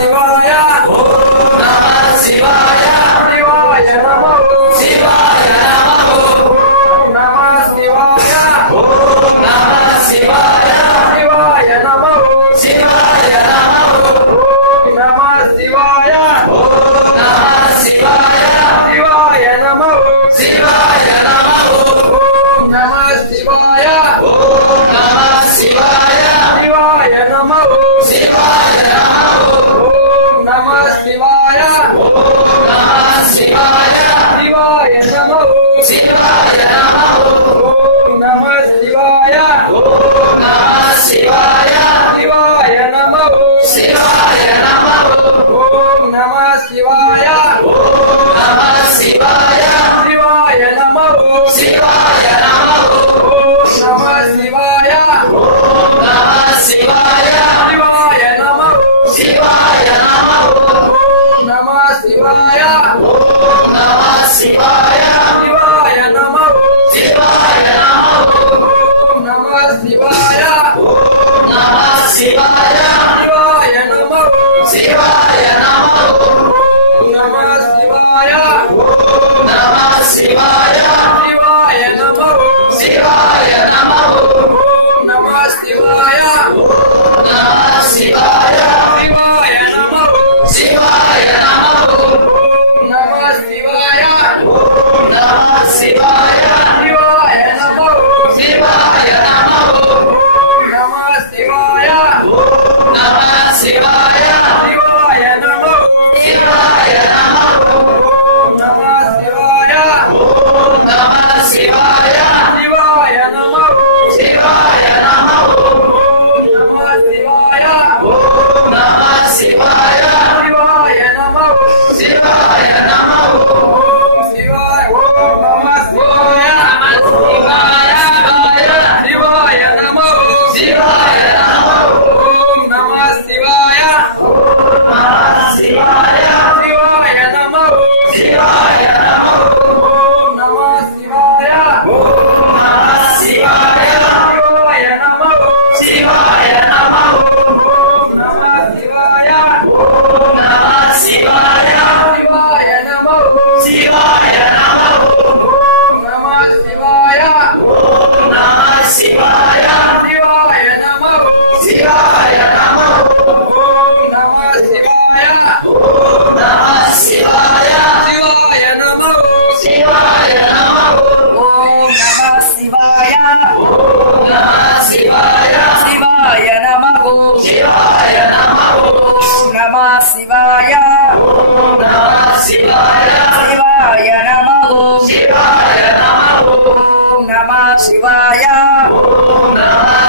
శివాయ ఓం నమః శివాయ శివాయ నమః శివాయ నమః ఓం నమః శివాయ ఓం నమః శివాయ శివాయ నమః శివాయ నమః ఓం నమః శివాయ ఓం నమః శివాయ శివాయ నమః శివాయ నమః ఓం నమః శివాయ ఓం నమః శివాయ శివాయ నమః శివాయ నమః ఓం నమః శివాయ ఓం నమః శివాయ శివాయ నమః శివాయ నమః ఓం నమః శివాయ ఓం నమః శివాయ శివాయ నమః శివాయ నమః ఓం నమః శివాయ ఓం నమః శివాయ శివాయ నమః శివాయ నమః ఓం నమః శివాయ ఓం నమః శివాయ శివాయ నమః శివాయ నమః ఓం నమః శివాయ ఓం నమః శివాయ శివాయ నమః శివాయ నమః ఓం నమః శివాయ ఓం నమః శివాయ శివాయ నమః శివాయ నమః ఓం నమః శివాయ ఓం నమః శివాయ శివాయ నమః శివాయ నమః ఓం నమః శివాయ ఓం నమః శివాయ శివాయ నమః శివాయ నమః ఓం నమః శివాయ ఓం నమః శివాయ శివాయ నమః శివాయ నమః ఓం నమః శివాయ ఓం నమః శివాయ శివాయ నమః శివాయ నమః ఓం నమః శివాయ ఓం నమః శివాయ శివాయ నమః శివాయ నమః ఓం నమః శివాయ ఓం నమః శివాయ శివాయ నమః శివాయ నమః ఓం శివాయ ఓం నమః శివాయ శివాయ నమః శివాయ నమః ఓం నమః శివాయ ఓం నమః శివాయ శివాయ నమః శివాయ నమః ఓం నమః శివాయ ఓం నమః శివాయ శివాయ నమః శివాయ నమః ఓం నమః శివాయ ఓం నమః శివాయ శివాయ నమః శివాయ నమః ఓం నమః శివాయ ఓం నమః శివాయ శివాయ నమః శివాయ నమః ఓం నమః శివాయ ఓం నమః శివాయ శివాయ నమః శివాయ నమః ఓం నమః శివాయ ఓం నమః శివాయ శివాయ నమః శివాయ నమః ఓం నమః శివాయ ఓం నమః శివాయ శివాయ నమః శివాయ నమః ఓం నమః శివాయ ఓం నమః